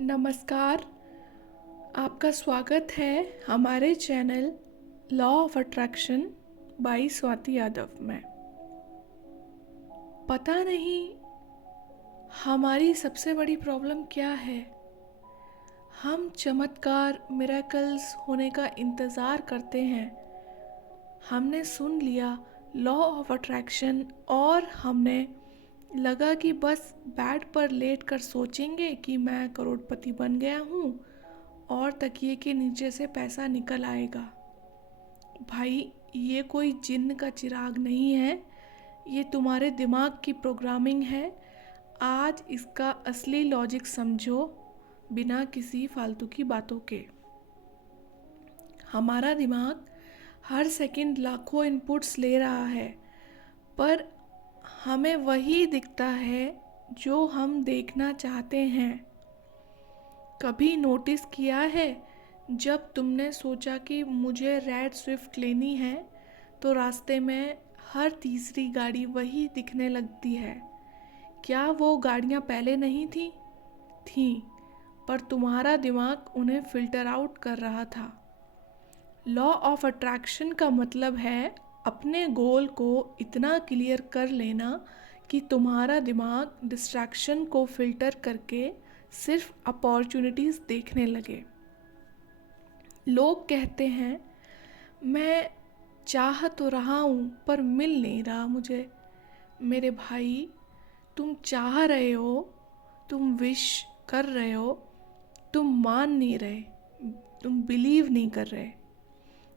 नमस्कार। आपका स्वागत है हमारे channel law of attraction by Swati Yadav में। पता नहीं हमारी सबसे बड़ी प्रॉब्लम क्या है। हम चमत्कार मिरेकल्स होने का इंतज़ार करते हैं। हमने सुन लिया लॉ ऑफ अट्रैक्शन और हमने लगा कि बस बेड पर लेट कर सोचेंगे कि मैं करोड़पति बन गया हूँ और तकिए के नीचे से पैसा निकल आएगा। भाई, ये कोई जिन्न का चिराग नहीं है, ये तुम्हारे दिमाग की प्रोग्रामिंग है। आज इसका असली लॉजिक समझो बिना किसी फालतू की बातों के। हमारा दिमाग हर सेकंड लाखों इनपुट्स ले रहा है, पर हमें वही दिखता है जो हम देखना चाहते हैं। कभी नोटिस किया है जब तुमने सोचा कि मुझे रेड स्विफ्ट लेनी है तो रास्ते में हर तीसरी गाड़ी वही दिखने लगती है? क्या वो गाड़ियाँ पहले नहीं थीं, पर तुम्हारा दिमाग उन्हें फिल्टर आउट कर रहा था। लॉ ऑफ अट्रैक्शन का मतलब है अपने गोल को इतना क्लियर कर लेना कि तुम्हारा दिमाग डिस्ट्रैक्शन को फिल्टर करके सिर्फ अपॉर्चुनिटीज़ देखने लगे। लोग कहते हैं मैं चाह तो रहा हूँ पर मिल नहीं रहा मुझे। मेरे भाई, तुम चाह रहे हो, तुम विश कर रहे हो, तुम मान नहीं रहे, तुम बिलीव नहीं कर रहे।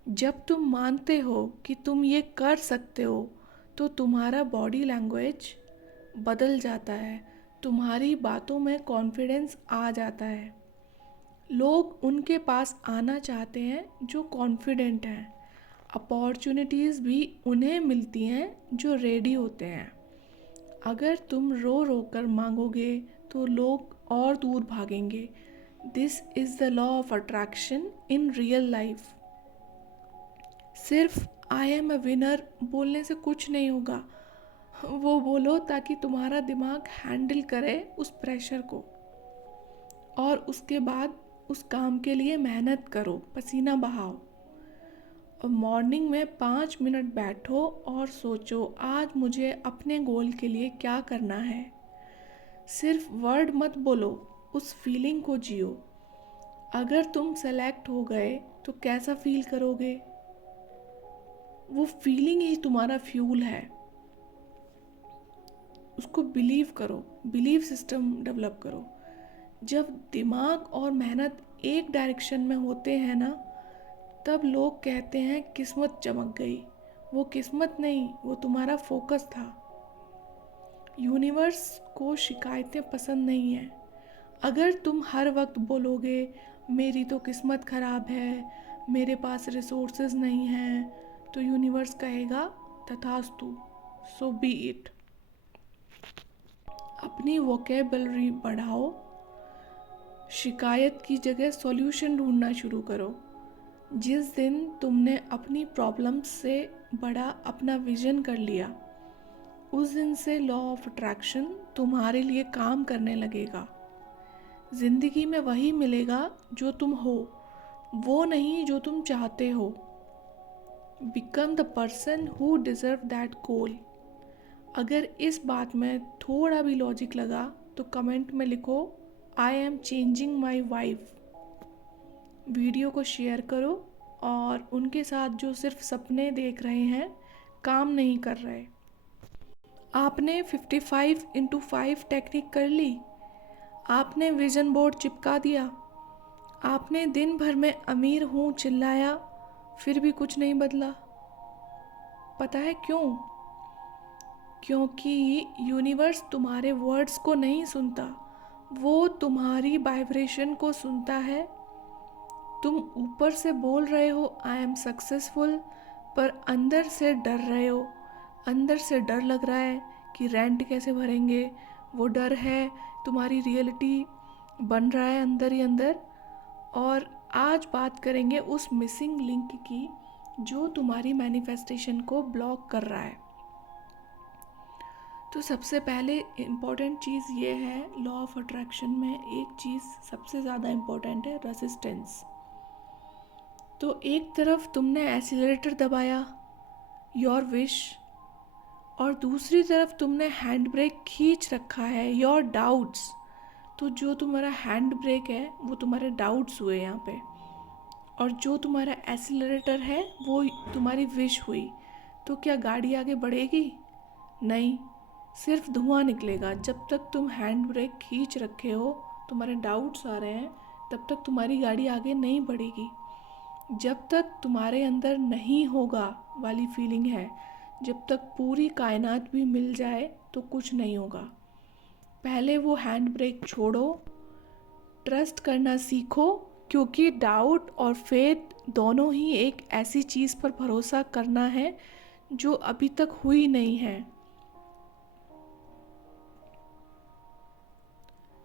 जब तुम मानते हो कि तुम ये कर सकते हो तो तुम्हारा बॉडी लैंग्वेज बदल जाता है, तुम्हारी बातों में कॉन्फिडेंस आ जाता है। लोग उनके पास आना चाहते हैं जो कॉन्फिडेंट हैं। अपॉर्चुनिटीज़ भी उन्हें मिलती हैं जो रेडी होते हैं। अगर तुम रो रो कर मांगोगे तो लोग और दूर भागेंगे। This is the law of attraction in real life. सिर्फ आई एम अ विनर बोलने से कुछ नहीं होगा। वो बोलो ताकि तुम्हारा दिमाग हैंडल करे उस प्रेशर को, और उसके बाद उस काम के लिए मेहनत करो, पसीना बहाओ। और मॉर्निंग में 5 मिनट बैठो और सोचो आज मुझे अपने गोल के लिए क्या करना है। सिर्फ वर्ड मत बोलो, उस फीलिंग को जियो। अगर तुम सेलेक्ट हो गए तो कैसा फील करोगे? वो फीलिंग ही तुम्हारा फ्यूल है। उसको बिलीव करो, बिलीव सिस्टम डेवलप करो। जब दिमाग और मेहनत एक डायरेक्शन में होते हैं ना, तब लोग कहते हैं किस्मत चमक गई। वो किस्मत नहीं, वो तुम्हारा फोकस था। यूनिवर्स को शिकायतें पसंद नहीं है। अगर तुम हर वक्त बोलोगे मेरी तो किस्मत खराब है, मेरे पास रिसोर्सेज नहीं हैं, तो यूनिवर्स कहेगा तथास्तु, सो बी इट। अपनी वोकेबलरी बढ़ाओ। शिकायत की जगह सॉल्यूशन ढूंढना शुरू करो। जिस दिन तुमने अपनी प्रॉब्लम्स से बड़ा अपना विजन कर लिया, उस दिन से लॉ ऑफ अट्रैक्शन तुम्हारे लिए काम करने लगेगा। जिंदगी में वही मिलेगा जो तुम हो, वो नहीं जो तुम चाहते हो। Become the person who deserve that goal. अगर इस बात में थोड़ा भी लॉजिक लगा तो कमेंट में लिखो I am changing my wife. Video को शेयर करो और उनके साथ जो सिर्फ सपने देख रहे हैं, काम नहीं कर रहे। आपने 55x5 टेक्निक कर ली। आपने विजन बोर्ड चिपका दिया। आपने दिन भर में अमीर हूँ चिल्लाया, फिर भी कुछ नहीं बदला। पता है क्यों? क्योंकि यूनिवर्स तुम्हारे वर्ड्स को नहीं सुनता, वो तुम्हारी वाइब्रेशन को सुनता है। तुम ऊपर से बोल रहे हो आई एम सक्सेसफुल, पर अंदर से डर रहे हो। अंदर से डर लग रहा है कि रेंट कैसे भरेंगे। वो डर है तुम्हारी रियलिटी बन रहा है अंदर ही अंदर। और आज बात करेंगे उस मिसिंग लिंक की जो तुम्हारी मैनिफेस्टेशन को ब्लॉक कर रहा है। तो सबसे पहले इम्पोर्टेंट चीज़ ये है, लॉ ऑफ अट्रैक्शन में एक चीज़ सबसे ज़्यादा इम्पोर्टेंट है, रेसिस्टेंस। तो एक तरफ तुमने एक्सीलरेटर दबाया, योर विश, और दूसरी तरफ तुमने हैंड ब्रेक खींच रखा है, योर डाउट्स। तो जो तुम्हारा हैंड ब्रेक है वो तुम्हारे डाउट्स हुए यहाँ पे, और जो तुम्हारा एक्सीलरेटर है वो तुम्हारी विश हुई। तो क्या गाड़ी आगे बढ़ेगी? नहीं, सिर्फ धुआं निकलेगा। जब तक तुम हैंड ब्रेक खींच रखे हो, तुम्हारे डाउट्स आ रहे हैं, तब तक तुम्हारी गाड़ी आगे नहीं बढ़ेगी। जब तक तुम्हारे अंदर नहीं होगा वाली फीलिंग है, जब तक पूरी कायनात भी मिल जाए तो कुछ नहीं होगा। पहले वो हैंड ब्रेक छोड़ो, ट्रस्ट करना सीखो, क्योंकि डाउट और फेथ दोनों ही एक ऐसी चीज़ पर भरोसा करना है जो अभी तक हुई नहीं है।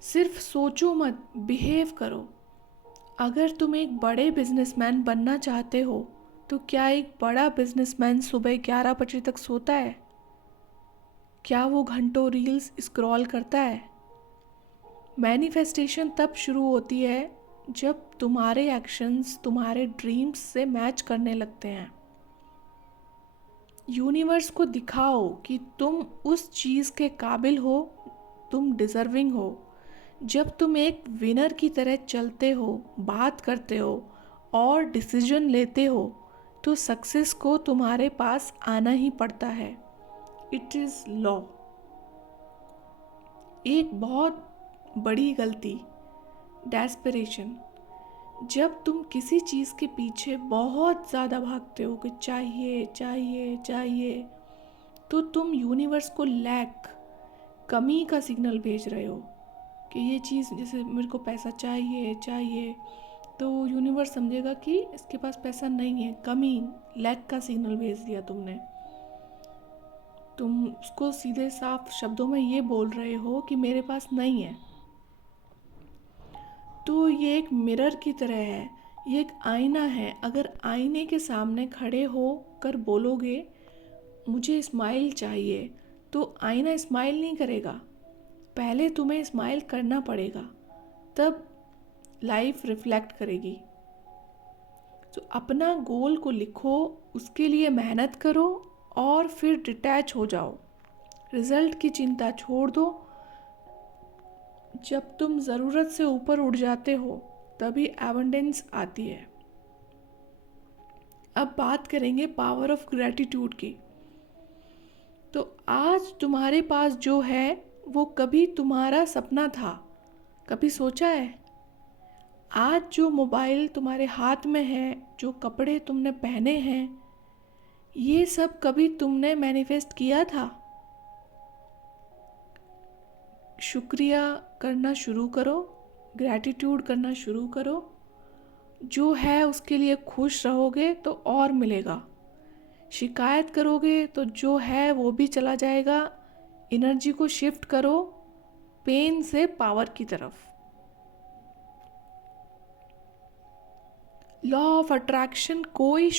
सिर्फ सोचो मत, बिहेव करो। अगर तुम एक बड़े बिजनेसमैन बनना चाहते हो, तो क्या एक बड़ा बिजनेसमैन सुबह 11 बजे तक सोता है? क्या वो घंटों रील्स स्क्रॉल करता है? मैनिफेस्टेशन तब शुरू होती है जब तुम्हारे एक्शंस तुम्हारे ड्रीम्स से मैच करने लगते हैं। यूनिवर्स को दिखाओ कि तुम उस चीज़ के काबिल हो, तुम डिज़र्विंग हो। जब तुम एक विनर की तरह चलते हो, बात करते हो और डिसीजन लेते हो, तो सक्सेस को तुम्हारे पास आना ही पड़ता है। It is law. एक बहुत बड़ी गलती, डेस्परेशन। जब तुम किसी चीज़ के पीछे बहुत ज़्यादा भागते हो कि चाहिए चाहिए चाहिए, तो तुम यूनिवर्स को लैक, कमी का सिग्नल भेज रहे हो कि ये चीज़, जैसे मेरे को पैसा चाहिए चाहिए, तो यूनिवर्स समझेगा कि इसके पास पैसा नहीं है, कमी, लैक का सिग्नल भेज दिया तुमने। तुम उसको सीधे साफ शब्दों में ये बोल रहे हो कि मेरे पास नहीं है। तो ये एक मिरर की तरह है, ये एक आईना है। अगर आईने के सामने खड़े हो कर बोलोगे मुझे स्माइल चाहिए, तो आईना स्माइल नहीं करेगा। पहले तुम्हें स्माइल करना पड़ेगा, तब लाइफ रिफ्लेक्ट करेगी। तो अपना गोल को लिखो, उसके लिए मेहनत करो और फिर डिटैच हो जाओ। रिजल्ट की चिंता छोड़ दो। जब तुम ज़रूरत से ऊपर उड़ जाते हो, तभी एबंडेंस आती है। अब बात करेंगे पावर ऑफ ग्रैटिट्यूड की। तो आज तुम्हारे पास जो है वो कभी तुम्हारा सपना था, कभी सोचा है? आज जो मोबाइल तुम्हारे हाथ में है, जो कपड़े तुमने पहने हैं, ये सब कभी तुमने मैनिफेस्ट किया था? शुक्रिया करना शुरू करो, ग्रैटिट्यूड करना शुरू करो। जो है उसके लिए खुश रहोगे तो और मिलेगा। शिकायत करोगे तो जो है वो भी चला जाएगा। एनर्जी को शिफ्ट करो पेन से पावर की तरफ। लॉ ऑफ अट्रैक्शन कोई